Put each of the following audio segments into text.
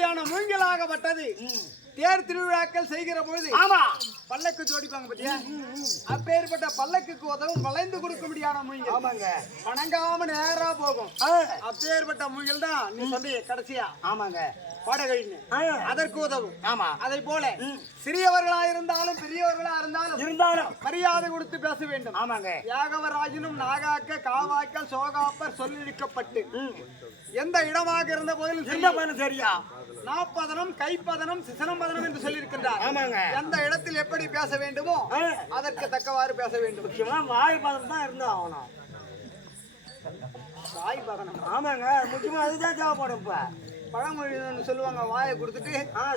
இருக்கும்படியான மூங்கிலாகப்பட்டது தேர் திருவிழாக்கள் செய்கிற பொழுது ஆமா பல்லக்கு ஜோடிப்பாங்க பத்தியா அப்பேற்பட்ட பல்லக்குக்கு உதவும் வளைந்து கொடுக்கும்படியான மூங்கில் ஆமாங்க வணங்காம நேரா போகும் அப்பேற்பட்ட மூங்கில் தான் நீ சொன்னிய கடைசியா ஆமாங்க பாடகழின்னு அதற்கு உதவும் ஆமா அதை போல சிறியவர்களா இருந்தாலும் பெரியவர்களா இருந்தாலும் மரியாதை கொடுத்து பேச வேண்டும் ஆமாங்க யாகவராஜனும் நாகாக்க காவாக்கல் சோகாப்பர் சொல்லிருக்கப்பட்டு எந்த இடமாக இருந்த போதிலும் சரியா நாப்பதனம் கைப்பதனம் சிசனம்பதனம் என்று சொல்லியிருக்கின்றார் ஆமாங்க எந்த இடத்தில் எப்படி பேச வேண்டுமோ அதற்கு தக்கவாறு பேச வேண்டும் முக்கியமா வாய் பதனம் தான் இருந்தா ஆகணும் வாய் பதனம் ஆமாங்க முக்கியமா அதுதான் தேவைப்படும் இப்ப பழமொழி சொல்லுவாங்க வாயை கொடுத்துட்டு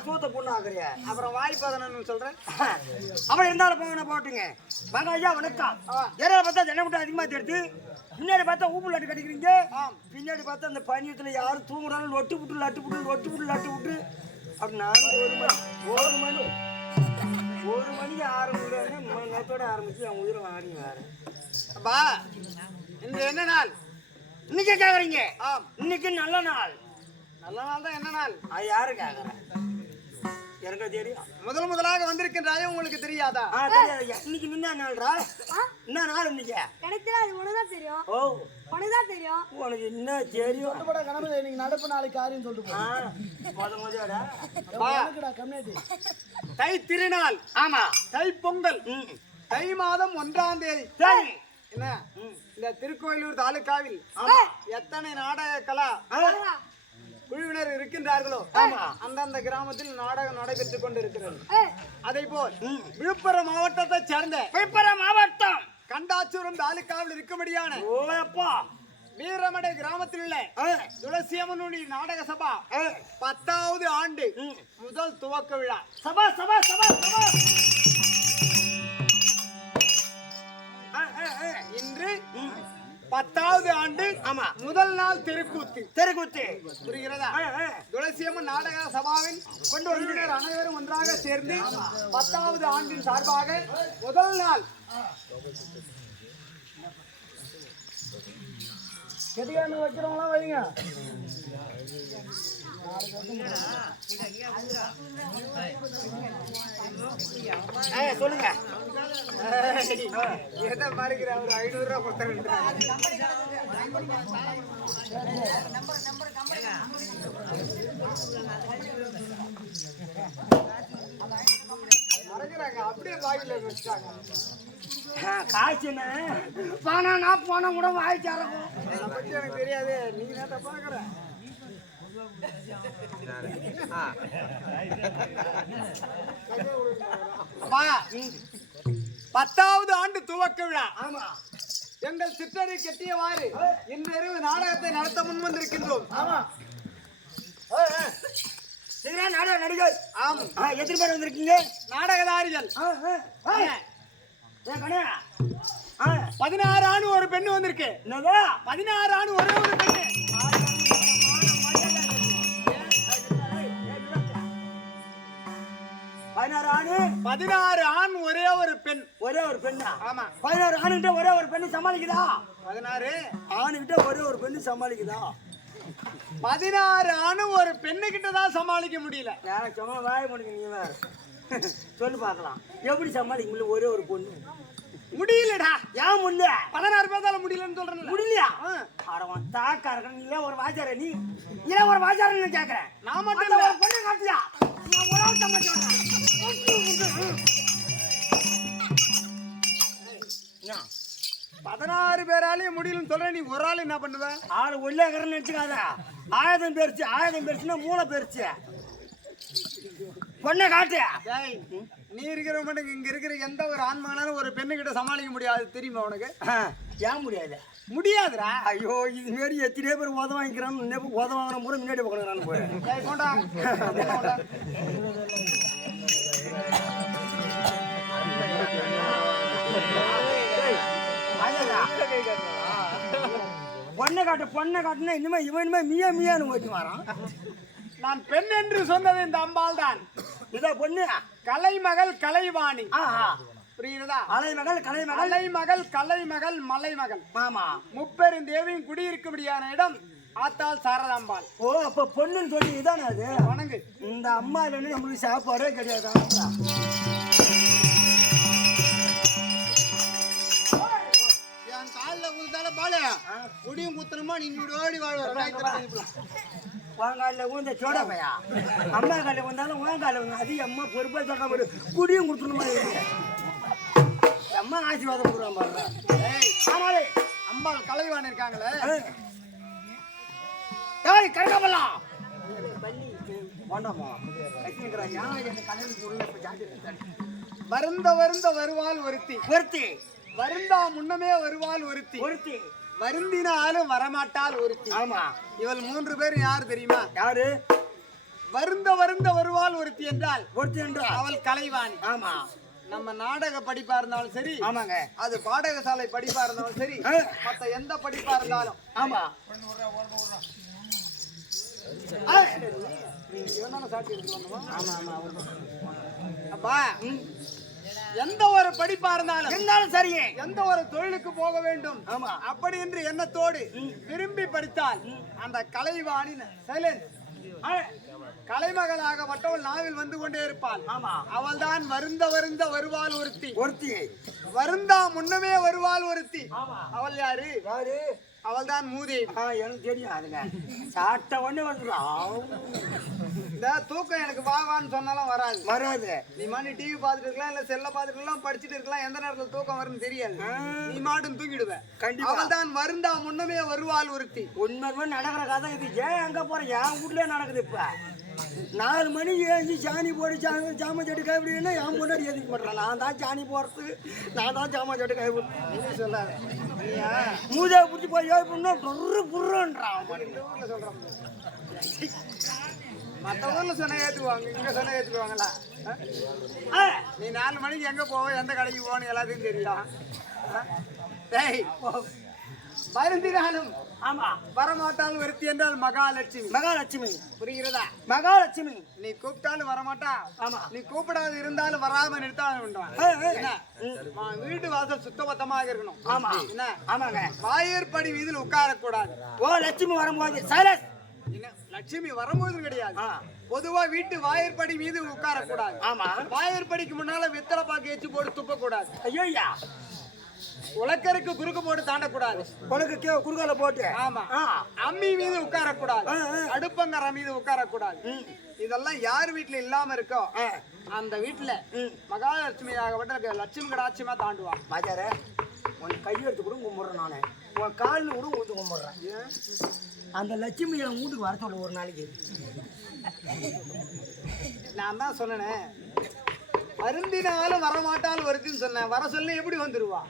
சூத்த பொண்ணு ஆக்குறிய அப்புறம் வாய் பதனம்னு சொல்றேன் அப்படி இருந்தாலும் போங்க போட்டுங்க வாங்க ஐயா வணக்கம் ஏரியா பார்த்தா ஜன கூட்டம் அதிகமா தெரியுது பின்னாடி பார்த்தா ஊப்பு லட்டு கட்டிக்கிறீங்க பின்னாடி பார்த்தா அந்த பனியத்துல யாரும் தூங்குறாலும் லொட்டு விட்டு லட்டு விட்டு அப்படி நானும் ஒரு மணிக்கு ஆரம்பிச்சு நேரத்தோட ஆரம்பிச்சு அவன் உயிரை வாடி வேற அப்பா இன்று என்ன நாள் இன்னைக்கு கேக்குறீங்க இன்னைக்கு நல்ல நாள் தான் என்ன நாள் அது யாரு கேக்குறேன் எனக்கு தெரியும் முதலாக வந்திருக்கின்றாயே உங்களுக்கு தெரியாதா இன்னைக்கு என்ன நாள்ரா என்ன நாள் இன்னைக்கு அது உனதான் தெரியும் ஓ உனதான் தெரியும் உனக்கு என்ன தெரியும் நீங்க நடப்பு நாளைக்கு காரியம் சொல்லிட்டு தை திருநாள் ஆமா தை பொங்கல் தை மாதம் 1ஆம் தேதி சரி என்ன இந்த திருக்கோயிலூர் தாலுகாவில் எத்தனை நாடக கலா குழுவினர் இருக்கின்றார்களோ அந்தந்த கிராமத்தில் நாடகம் நடைபெற்றுக் கொண்டிருக்கிறது. அதே போல் விழுப்புரம் மாவட்டத்தை சேர்ந்த விழுப்புரம் மாவட்டம் கண்டாச்சூரம் தாலுகாவில் இருக்கும்படியான வீரமடை கிராமத்தில் உள்ள துளசியம்மனுடைய நாடக சபா 10வது ஆண்டு முதல் துவக்க விழா. சபா சபா சபா சபா இன்று 10வது ஆண்டு முதல் நாள் தெருக்கூத்து புரிகிறதா? துளசியம்மன் நாடக சபாவின் கொண்டு வருகிற அனைவரும் ஒன்றாக சேர்ந்து 10வது ஆண்டின் சார்பாக முதல் நாள் கெட்டிக்காரனு வைக்கிறவங்களாம் வைங்க. சொல்லுங்க எதை மறுக்கிற ஒரு 500 ரூபா கொடுத்துருங்க. மறக்கிறாங்க அப்படியே வாயில வச்சுட்டாங்க. காய்ச்சின்னு போனா போனா கூட வாய்ச்சி அறக்கும். அதை பற்றி எனக்கு தெரியாது. நீங்க நேற்று பாக்குற 10வது ஆண்டு துவக்க விழா. ஆமா, எங்கள் சிற்றரை கெட்டியவாறு இன்றிரவு நாடகத்தை நடத்த முன் வந்திருக்கின்றோம். ஆமா, நாடக நடிகர். ஆமா, எத்தனை பேர் வந்திருக்கீங்க? நாடகதாரிகள் 16 ஆணு ஒரு பெண்ணு வந்திருக்கு. 16 ஆணு ஒரே ஒரு பெண்ணு. 16 ஆண் ஒரே ஒரு பெண். ஒரே ஒரு பெண்ணா? ஆமா. 16 ஆணுகிட்ட ஒரே ஒரு பெண்ணு சமாளிக்குதா? 16 ஆணுகிட்ட ஒரே ஒரு பெண்ணு சமாளிக்குதா? 16 ஆணு ஒரு பெண்ணு கிட்ட தான் சமாளிக்க முடியல. யாரும் சும்மா வாய முடியுங்க. நீ வேற சொல்லு பார்க்கலாம். எப்படி சமாளிக்க முடியல ஒரே ஒரு பொண்ணு? முடியலடா. ஏன் முடியல? 16 பேர்தால முடியலன்னு சொல்றேன். முடியலையா? அடவன் தாக்கா இருக்க. நீ ஒரு வாஜார, நீ ஏன் ஒரு வாஜார கேக்குறேன். நான் மட்டும் இல்ல, ஒரு பொண்ணு காட்டியா? நான் உறவு சமாளிக்க 16 பேராலையும் முடியலன்னு சொல்றேன். நீ ஒரு ஆள் என்ன பண்ணுவ? ஆளு உள்ளேக்கிறன்னு நினைச்சுக்காத. ஆயுதம் பெருச்சு மூளை பெருச்சு. பொண்ணை காட்டு. நீ இருக்கிற மட்டும் இங்க இருக்கிற எந்த ஒரு ஆண்மகனாலும் ஒரு பெண்ணு கிட்ட சமாளிக்க முடியாது, தெரியுமா உனக்கு? ஏன் முடியாது? முடியாதுடா. ஐயோ, இது மாரி எத்தனையோ பேர் உதவ வாங்கிக்கிறான்னு உதவ வாங்குற முறை முன்னாடி போகிறான்னு போய் கொண்டா. பொண்ணை காட்டுனா இனிமே இவனுமே மியான்னு ஓட்டி வரான். நான் பெண் என்று சொன்னது இந்த அம்பாள் தான். இதோ பொண்ணு கலைமகள் கலைவாணி. புரியுறதா? கலைமகள் மலைமகள். ஆமா, முப்பெரும் தேவியும் குடியிருக்கும்படியான இடம் ஆத்தாள் சாரதாம்பாள். ஓ அப்ப பொண்ணுன்னு சொல்லி இதானே அது வணங்கு. இந்த அம்மா இல்லைன்னு நம்மளுக்கு சாப்பாடே கிடையாது. என் காலில் குத்தால பால குடியும் குத்தணுமா நீ ஓடி வாழ்வ. உன் காலில் ஊந்த சோடா பையா அம்மா காலில் வந்தாலும் உன் காலில் அது அம்மா பொறுப்பாக சொல்ற ஒரு குடியும் கொடுத்துணுமா அம்மா ஆசீர்வாதம் கொடுக்குறான் பாருங்க. ஆமாலே அம்பாள் கலைவாணி இருக்காங்களே. ஏய் கரகபலாம் வேண்டாமா கட்டிக்கிறான் யானை என்ன கலையில் பொருள் இப்போ ஜாதி வருந்த வருந்த வருவாள் ஒருத்தி. ஒருத்தி வருந்தா முன்னமே வருவாள் ஒருத்தி. ஒருத்தி வருந்தினாலும் வரமாட்டாள் ஒருத்தி. ஆமா இவள் 3 பேர் யாரு தெரியுமா? யாரு? வருந்த வருந்த வருவாள் ஒருத்தி என்றால் ஒருத்தி என்றால் அவள் கலைவாணி. ஆமா நம்ம நாடக படிப்பா இருந்தாலும் சரி, ஆமாங்க, அது பாடகசாலை படிப்பா இருந்தாலும் சரி, மத்த எந்த படிப்பா இருந்தாலும் ஆமா அப்பா எந்த ஒரு படிப்பா இருந்தாலும் சரியே எந்த ஒரு தொழிலுக்கு போக வேண்டும் ஆமா அப்படி என்று எண்ணத்தோடு விரும்பி படித்தால் அந்த கலைவாணி சைலன்ஸ் கலைமகளாகப்பட்டவள் நாவில் வந்து கொண்டே இருப்பாள். அவள் தான் வருந்த வருந்த வருவாள் ஒருத்தி. ஒருத்தி வருந்தா முன்னமே வருவாள் ஒருத்தி. அவள் யாரு? யாரு? அவள் தான் மூதேவி. எனக்கு தெரியும். அதுங்க சாப்பிட்ட உடனே வந்துடும். இந்த தூக்கம் எனக்கு வாவான்னு சொன்னாலும் வராது. வராது. நீ மாட்டி டிவி பார்த்துட்டு இருக்கலாம், இல்ல செல்ல பார்த்துட்டு இருக்கலாம், படிச்சுட்டு இருக்கலாம், எந்த நேரத்துல தூக்கம் வரும்னு தெரியாது. நீ மாட்டும் தூங்கிடுவேன். அவள் தான் வருந்தா முன்னமே வருவாள் ஒருத்தி. உண்மை நடக்கிற கதை இது. ஏன் எங்க போற? என் வீட்லயே நடக்குது. இப்ப 4 மணி ஏஞ்சி சாணி போடி ஜாம செட்டு கைப்பிடினா என் முன்னாடி எதுக்க மாட்டேன். நான் தான் சாணி போடுறது, நான் தான் ஜாம செட்டு கைப்பிடி சொல்லாத. மூதா பிடிச்சி போய் ஏற்படுனா புர்றான் சொல்றான். மற்ற ஊர்ல சொன்ன ஏத்துக்குவாங்க, இங்க சொன்ன ஏத்துக்குவாங்களா? நீ 4 மணிக்கு எங்க போவ, எந்த கடைக்கு போகணும் எல்லாத்தையும் தெரியும். வருந்தினாலும் ஆமா வரமாட்டால் ஒருத்தி என்றால் மகாலட்சுமி. மகாலட்சுமி புரிகிறதா? மகாலட்சுமி நீ கூப்பிட்டாலும் வரமாட்டா. ஆமா நீ கூப்பிடாது இருந்தாலும் வராம நிறுத்தாலும் வீட்டு வாசல் சுத்தபத்தமாக இருக்கணும். ஆமா என்ன? ஆமாங்க. வாயற்படி வீதியில் உட்காரக்கூடாது. ஓ லட்சுமி வரும்போது சைலன்ஸ். லட்சுமி வரும்போது கிடையாது, பொதுவா வீட்டு வாயற்படி மீது உட்காரக்கூடாது. ஆமா வாயற்படிக்கு முன்னால வெத்தலை பாக்கு ஏற்றி போட்டு துப்ப கூடாது. ஐயோயா உலக்கருக்கு குறுக்கு போட்டு தாண்டக்கூடாது. உனக்கு குறுக்கால போட்டு ஆமா அம்மி மீது உட்காரக்கூடாது. அடுப்பங்கர மீது உட்காரக்கூடாது. இதெல்லாம் யார் வீட்டுல இல்லாம இருக்கோ அந்த வீட்டுல மகாலட்சுமி ஆகப்பட்ட லட்சுமி கடாட்சியமா தாண்டுவா. மாஜார உன் கையெடுத்து கூட கும்பிடுறேன், நானு உன் காலில் கூட ஊத்து கும்பிடுறேன். அந்த லட்சுமி என் வீட்டுக்கு வர சொல்ல ஒரு நாளைக்கு. நான் தான் சொன்னேன் வருந்தினாலும் வரமாட்டாலும் வருதுன்னு சொன்னேன். வர சொல்ல எப்படி வந்துருவா?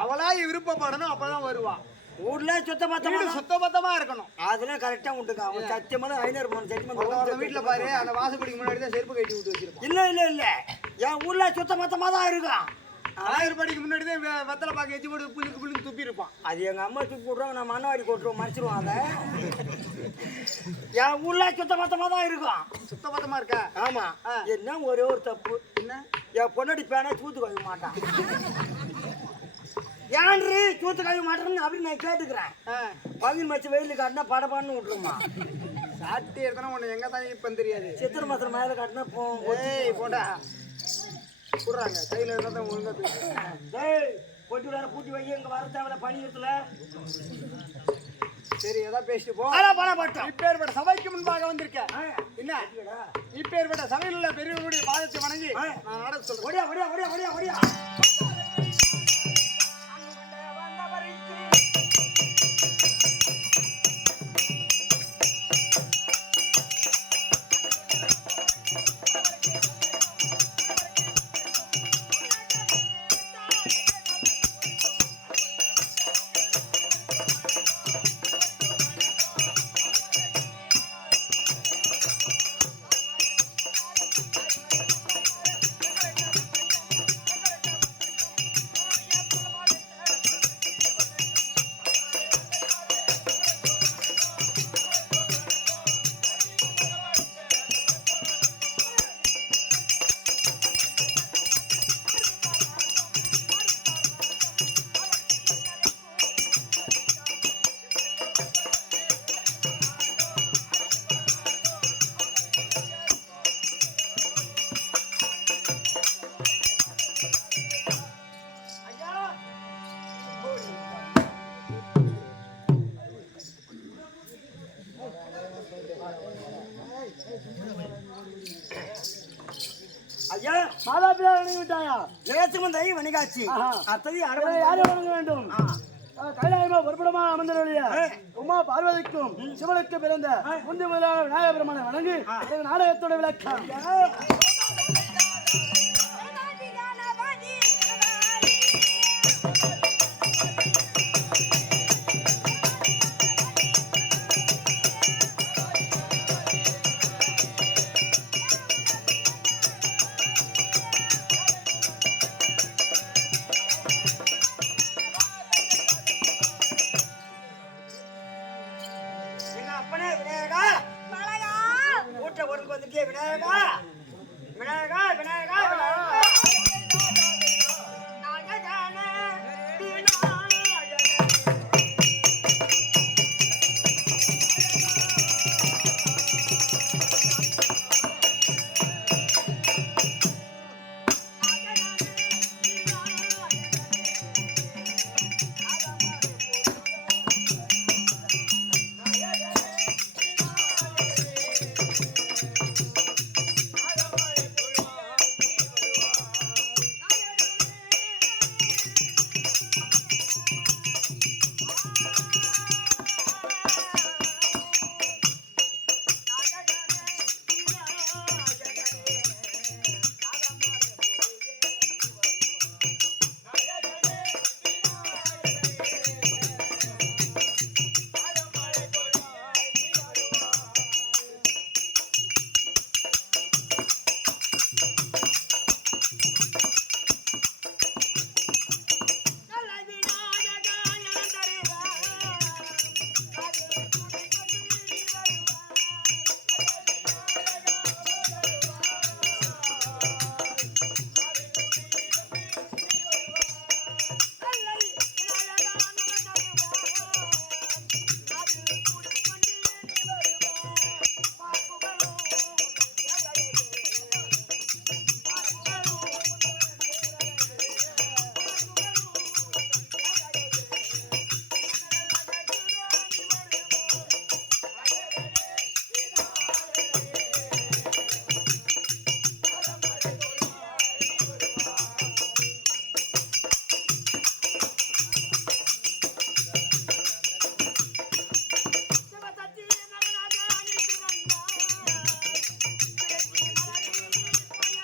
அவளா விருப்பப்படணும், அப்பதான் வருவா. ஊர்ல சுத்தபத்தமா இருக்கணும். அதெல்லாம் கரெக்டா உண்டுக்கா. அவன் சத்தியமா 500 சத்தியமா வீட்டுல பாரு, அந்த வாசப்படிக்கு முன்னாடி தான் செருப்பு கட்டி விட்டு வச்சிருக்கோம். இல்ல என் ஊர்ல சுத்தபத்தமா தான் இருக்கான். 1000 படிக்கு முன்னாடி தான் வெத்தலை பாக்க எச்சு போட்டு புள்ளிக்கு துப்பி இருப்பான். அது எங்க அம்மா தூக்கி போட்டுருவாங்க, நான் மண்ணவாடி கொட்டுருவோம், மறைச்சிருவோம். அதை என் ஊர்ல சுத்தபத்தமா தான் இருக்கும். சுத்தபத்தமா இருக்கா? ஆமா. என்ன ஒரே ஒரு தப்பு என்ன, என் பொண்ணாடி பேனா தூத்து கழுவ மாட்டான். ஏன்ரி தூத்து கழுவ மாட்டேன்னு அப்படி நான் கேட்டுக்கிறேன். பகுதி மச்ச வெயில காட்டினா படப்பான்னு விட்டுருமா. சாட்டி எடுத்தனா உன்னை எங்க தான் இப்ப தெரியாது. சித்திரை மாசம் மேல காட்டினா போண்டா கூடுறாங்க கையில இருந்தா ஒழுங்கா பொட்டி வேற பூட்டி வை. எங்க வர தேவையில்ல பணியத்துல. சரி ஏதாவது பேசிட்டு போ. இப்பேற்பட்ட சபைக்கு முன்பாக வந்திருக்க என்ன? இப்பேற்பட்ட சபையில் உள்ள பெரியவர்களுடைய பாதத்தை வணங்கி நான் நடக்க சொல்றேன். மாதா பிதா வணங்கி விட்டாயா? ஜெயசுமந்தை வணிகாட்சி ஆஹா. அத்தது வேற யாரை வணங்க வேண்டும்? கைலாயமா பொறுப்படமா அமர்ந்தருடைய உமா பார்வதிக்கும் சிவனுக்கு பிறந்த முந்தி முதலான விநாயக பெருமானை வணங்கி இந்த நாடகத்தோட விளக்கம். எங்க அப்பனே விநாயகா வீட்டை ஒருக்கு வந்துட்டே விநாயகா விநாயகா விநாயகா விநாயகா